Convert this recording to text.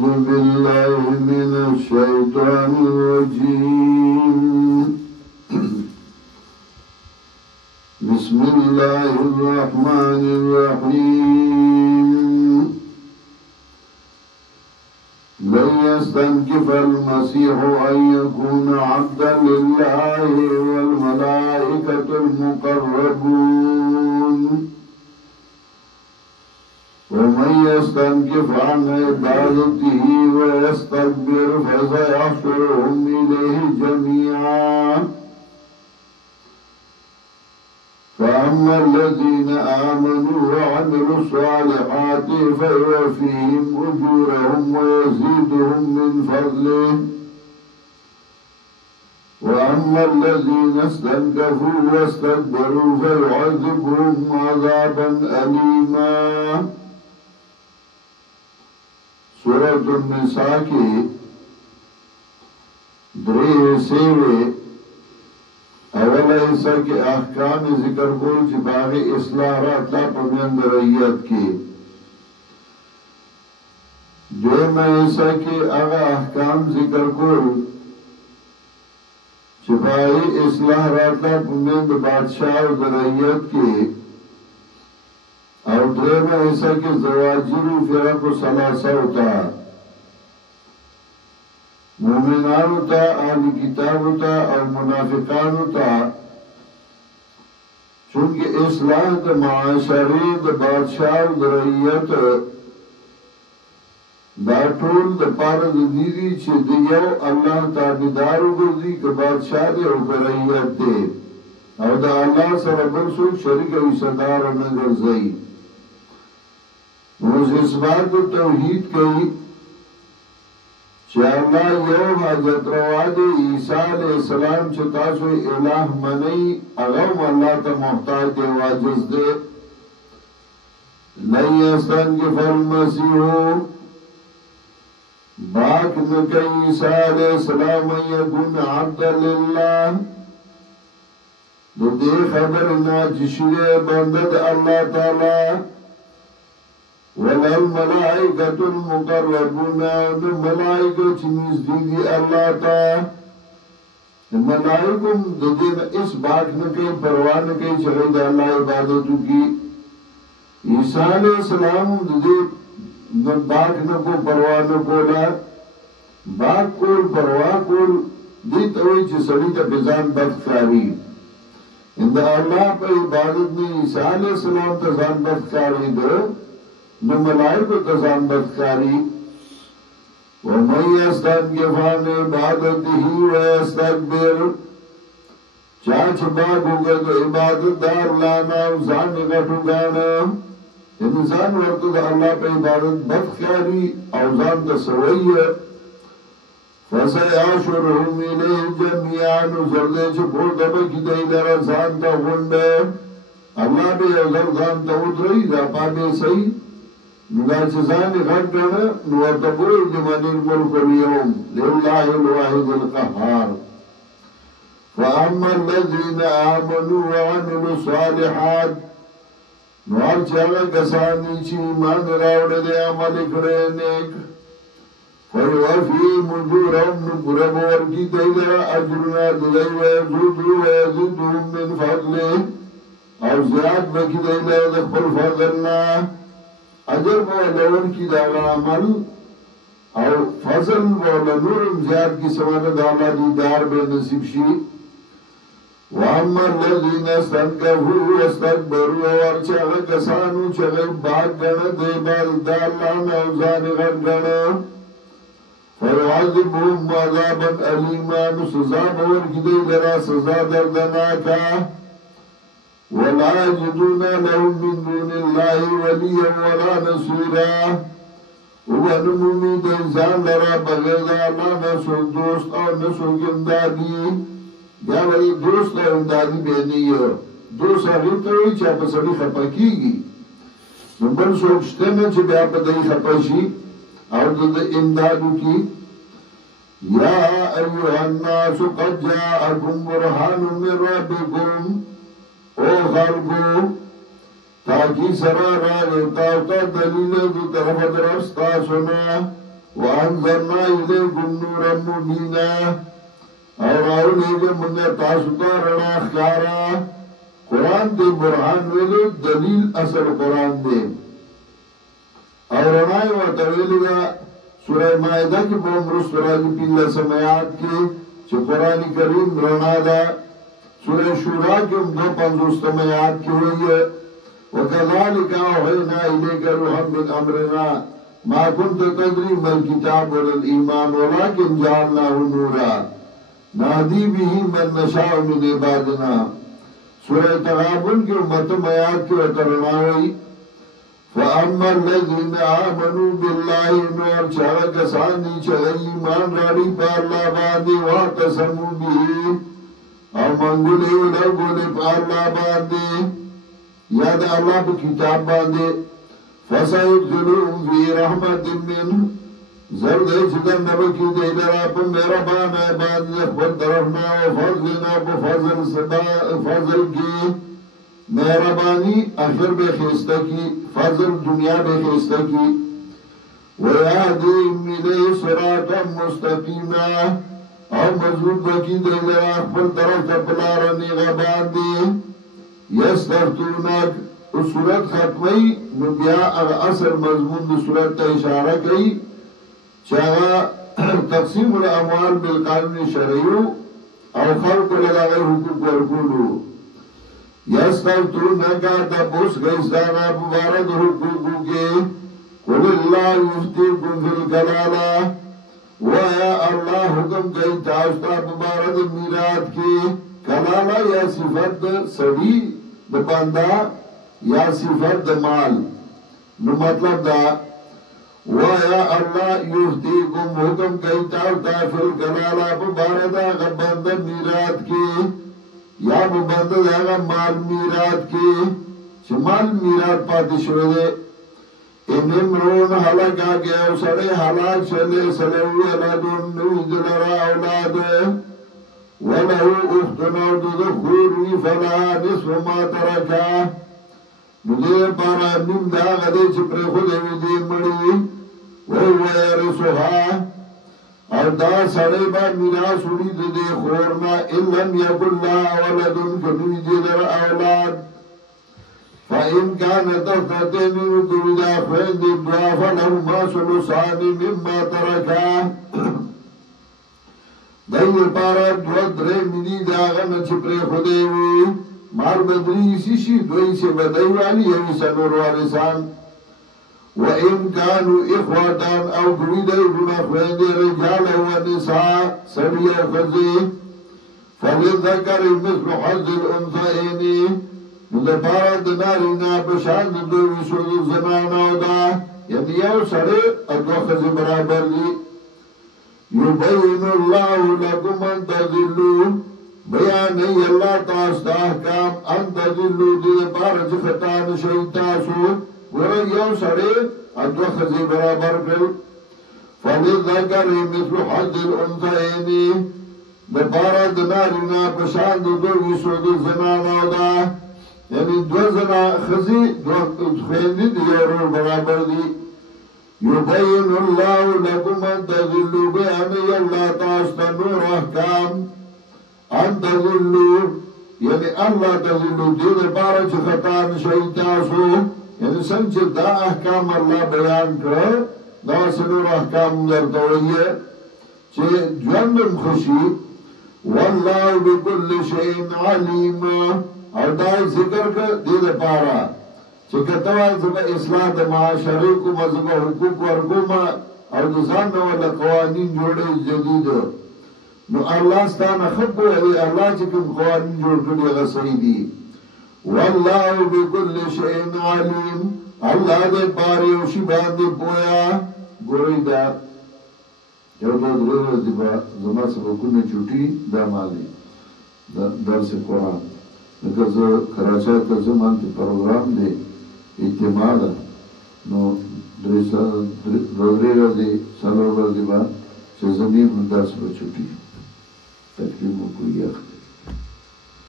أعوذ بالله من الشيطان الرجيم بسم الله الرحمن الرحيم لن يستنكف المسيح أن يكون عبدا لله والملائكة المقربون ومن يستنكف عن عبادته ويستكبر فسيحشرهم إليه جميعا فأما الذين آمنوا وعملوا الصالحات فيوفيهم أجورهم ويزيدهم من فضله وأما الذين استنكفوا واستكبروا فيعذبهم عذابا أليما سورة النساء کی درې سیوے اوله حصہ کې احکام ذکر کول چې باغی اصلاح راتلا پمیند رعیت کې دویمه حصہ کې هغه احکام ذکر کول چې باغی اصلاح راتلا پمیند بادشاہ او رعیت کې او دویمه حصہ کې زواجر فرق ثلاثه ہوتا مومنانو تا اهل کتابو تا او منافقانو تا چونکہ اصلاح دا معاشرے دا بادشاہ دا رعیت دا ټول دا پارد دیدی چه دیو اللہ تابدارو گردی که بادشاہ دے او که رعیت دے او دا اللہ سر بلسوک شرک او صدار نگر زی روز اثبات دا توحید کئی چه اللہ یو حضرت روا دے عیسیٰ علیہ السلام چه تاسو الہ منی اغم اللہ تا محتاج دے واجز دے لن یستنکف المسیحو باک نکی عیسیٰ علیہ السلام یکون عبد للہ دے خبرنا جشوے بندد اللہ تعالی والملائکة المقربون الملائکة چنیز دیدی اللہ تا ملائکم دین اس بات نکی پرواہ نکی چغید اللہ عبادتو کی عیسیٰ علیہ السلام دین بات نکو پرواہ نکولا بات کول پرواہ کول دیت ہوئی چی سڑی تا بزان بدکاری اندہ اللہ پر عبادت میں عیسیٰ علیہ السلام تا زان بدکاری دو نو ملائکو تزان بدکاری ومن یستنکف عن عبادته ویستکبر چاچ باگو گد عبادت دار لانا زان غٹو گانا انسان ورطو دا اللہ پہ عبادت بدکاری او زان تسوئی فسیعشرهم الیہ جميعا زردے چھ بھول دبکی دی لرا زان تا غنڈے اللہ پہ یوزر زان تا ادرئی دا پانے صحیح نگا چیزانی غٹ گنا نواتبوئی لمن الملک اليوم للہ الواحد القہار فاما الذین آمنوا وعملوا الصالحات نوار چاگا کسانی چی ایمان راوڑ دے عمل کرے نیک فیوفیم اجورهم نقرب ورکی دیلر اجرنا دلی ویزدهم من فضله او زیاد بکی دیلر دخبر فضلنا اجر بولون کی داغا عمل اور فضل بولنورم زیاد کی سمانت اللہ دیدار بے نصیب شی وَأَمَّا الَّذِينَ اسْتَنْكَفُوا وَاسْتَكْبَرُوا وَارْچَغَ کسانو چغل باگ گنا دیبال داللہ نوزان غر گنا فَيُعَذِّبُهُمْ عَذَابًا أَلِيمًا سزا بور کی دی لرا سزا دردناکا وَلَا يَجِدُونَ لَهُم مِّن دُونِ اللَّهِ وَلِيًّا وَلَا نَصِيرًا وَنُمُمِي دَنزان لَرَا بَغِرْ اللہ نَسُوک دوست اور نسوک امدادی یا ولی دوست اور امدادی بینی ہے دوست آگیر توی چا پسڑی خپا کی گی نبن سوکشتے میں چا بیا پدائی خپا شی اور دد امدادو کی یا ایوہ الناس قد جاءکم برحان من ربکم او خلقو تاکی سرا را لیتاوتا دلیل دو طرف درستا سنا وانزلنا الیکم نورا مبینا اور راولیگا منگا تاسوتا رنا اخکارا قرآن دے برحان ویلو دلیل اصل قرآن دے اور رنائی وطویلگا سورہ مائدہ کی بومرس راجی پیلہ سمیات کی چه قرآن کریم رنا دا سورہ شورا کی دو پنزوس سمیات کی ہوئی ہے وَكَذَلِكَ أَوْحَيْنَا إِلَيْكَ رُوحًا مِنْ أَمْرِنَا مَا كُنْتَ تَدْرِي مَا الْكِتَابُ وَلَا الْإِيمَانُ وَلَكِنْ جَعَلْنَاهُ نُورًا نَهْدِي بِهِ مَن نَّشَاءُ مِنْ عِبَادِنَا سورہ تغابن کی امتم آیات کی وطرناوی فَأَمَّا الَّذِينَ آمَنُوا بِاللَّهِ نُورْ چاہا کسانی چاہا ایمان راری پا اللہ باندے وَاعْتَصَمُوا بِهِ اور منگولے ولگولے پا اللہ باندے یاد اللہ پا کتاب باندے فَسَيُدْخِلُهُمْ فِي رَحْمَةٍ مِّنْهُ زرد چدر نبکی دیلرا پا میرا بانا باندے خود طرفنا و فضلنا پا فضل کی میرا بانی آخر بے خیستہ کی فضل دنیا بے خیستہ کی وَيَهْدِهِمْ إِلَيْهِ صِرَاطًا مُسْتَقِيمًا اور مضبوط بکی دیلرا خود طرف تپلارنی غباندے یستفتونک اس صورت ختمی نبیا اصل مضمون دی صورت تا اشارہ کئی چاہا تقسیم الاموال بالقانون شرعیو او خلق لگاوی حقوق ورکولو یستفتونکا تپوس گئستانا ببارد حقوقو کے قل اللہ یفتیکم فی الکلالہ ویا اللہ حکم کئی تاستا ببارد میرات کے کلالہ یا صفت سڑی د بندا یا صفت د مال نو مطلب دا ویا اللہ یفتیکم حکم کئی تاستا فی الکلالہ ببارد غبند میرات کے یا ببند دا مال میرات کے چمال میرات پاتی شوئے ان امرون حلقا گیا سڑے حلاق چلے سلوی علادون نوزدلرا اولاد وَلَهُ أُخْتُنَا وَدُخُورُي فَلَهَا نِصْفُ مَا تَرَكَا مجھے پارا نیم دا غدے چپرے خودے ویدے مڑی وَهُوَ يَرِثُهَا اور دا سڑے با میراث اڑی دے خورنا إِلَّمْ يَكُنْ لَهَا وَلَدٌ كَنُوِدِ لَرَ أَوْلَادٍ فَإِنْ كَانَتْ اثْنَتَيْنِ وَكُوِدَا فَإِنْ دُعَا فَلَهُمَا ثُلُثَانِ مِمَّا تَرَكَا دائی پارا دوت رے منی داغن چپرے خودے وی مار بدری اسی شی دوئی سے بدائی والی یوی سنور وارسان وَإِنْ كَانُوا إِخْوَاتًا أَوْ قُوِدَئِ بُنَخْوَيْدِ رِجَالَ وَنِسَاءَ سَرِيَ خَزِي فَلِذَّكَرِ مِثْلُ حَظِّ الْأُنْثَيَيْنِ مدپارا دنارینا بشاند دوی سود زنانا دا یعنی یو سڑے ادو خزی برابر دی یبین اللہ لکم ان تذلو بیانی اللہ تاستا احکام ان تذلو دی پارا جفتان شیطاسو ورہ یو سڑے ادو خزی برابر کر فَلِذَّكَرِ مِثْلُ حَظِّ الْأُنْثَيَيْنِ دپارا دنارینا بشاند دوی سود زنانا دا یعنی دو زنا خزی دو خیندی دیارو برابر دی یبین اللہ لکم ان تذلو بیانی اللہ تاستا نور احکام ان تذلو یعنی اللہ تذلو دید پارا چه خطان شیطاسو یعنی سنچ دا احکام اللہ بیان کر دا سنور احکام درتوئی ہے چه جوندم خوشی واللہ بکل شئین علیم اور دائی ذکر کر دید پارا چکتوائی زبا اصلاح دا معاشرے کو مزبا حقوق ورکوما اور دزان والا قوانین جوڑے جدید نو اللہ ستانا خبو علی اللہ چکم قوانین جوڑ کری غصری دی واللہ بکل شئین علیم اللہ دے پاری وشی باندے پویا گوری دا یو دو درو زبا زما سبکون چوٹی دا مالی درس قرآن لکه زه کراچۍ ته ځم هلته پروګرام دی اجتماع ده نو دوه درې ورځې څلور ورځې به چې زه نیم درس به چوټي تقریب وکړو